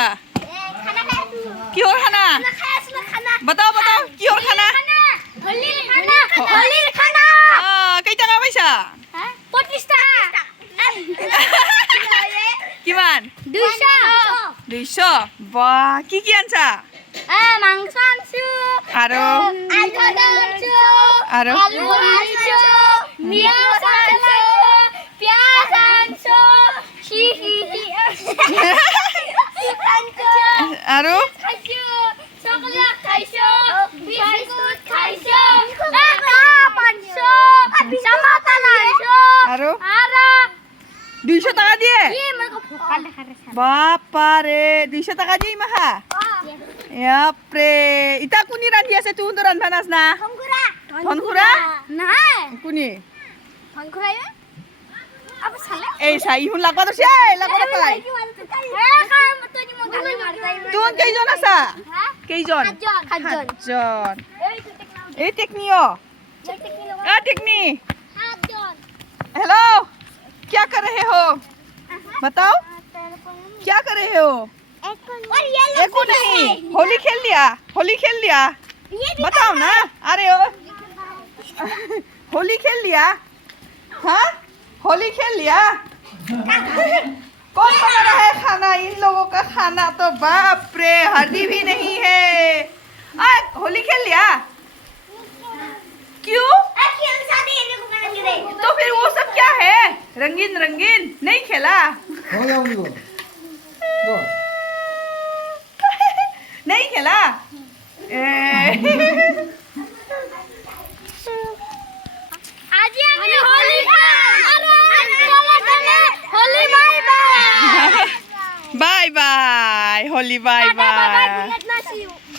আছা কিহৰ খানা बताओ बताओ কিহৰ খানা কেইটা পাইছা কিমান 200 বাহ কি কি আনছা মাংস আনছো আৰু আৰু আৰু আৰু 200 টাকা দিয়ে বাপাৰে 200 টাকা দিয়ে মাহা বাপৰে ইটা কোনি ৰান্ধি আছে তুহো ৰান্ধবা নাজ না ধনখুৰা কোনি এই চাই হুন লাগবা তো সেই লাগবা তাই তুহন কেইজন আছা কেইজন সাতজন এই টেকনিও टेक्नी हेलो क्या कर रहे हो बताओ क्या कर रहे हो एक को नहीं होली खेल लिया बताओ ना अरे होली खेल लिया हाँ होली खेल लिया कौन बना रहा है खाना इन लोगों का खाना तो बाप रे हल्दी भी नहीं है होली खेल लिया क्यों तो फिर वो सब क्या है रंगीन रंगीन नहीं खेला नहीं खेला bye bye Holi bye bye